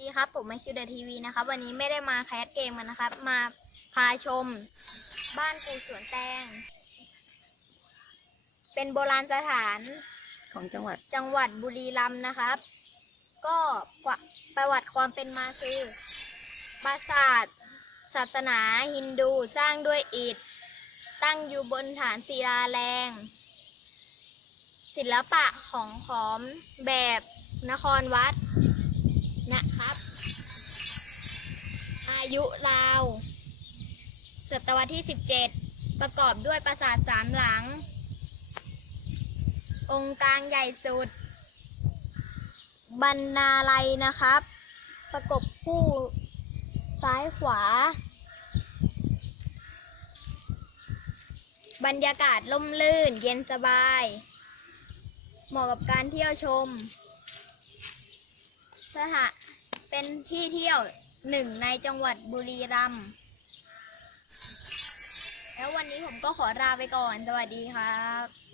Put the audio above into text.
ดีครับ ผมมาคิวเดทีวีนะครับ วันนี้ไม่ได้มาแคสเกมกันนะครับ มาพาชม บ้านปูสวนแตง เป็นโบราณสถานของจังหวัดจังหวัดบุรีรัมย์นะครับ ก็ประวัติความเป็นมาคือปราสาทศาสนาฮินดูสร้างด้วยอิฐ ตั้งอยู่บนฐานศิลาแรง ศิลปะของขอมแบบนครวัด นะครับ อายุราวศตวรรษที่17ประกอบด้วยปราสาทสามหลัง องค์กลางใหญ่สุด บรรณาลัยนะครับ ประกบคู่ซ้ายขวา บรรยากาศล่มลื่นเย็นสบาย เหมาะกับการเที่ยวชม ถานเป็นที่เที่ยวหนึ่งในจังหวัดบุรีรัมย์แล้ววันนี้ผมก็ขอลาไปก่อน สวัสดีครับ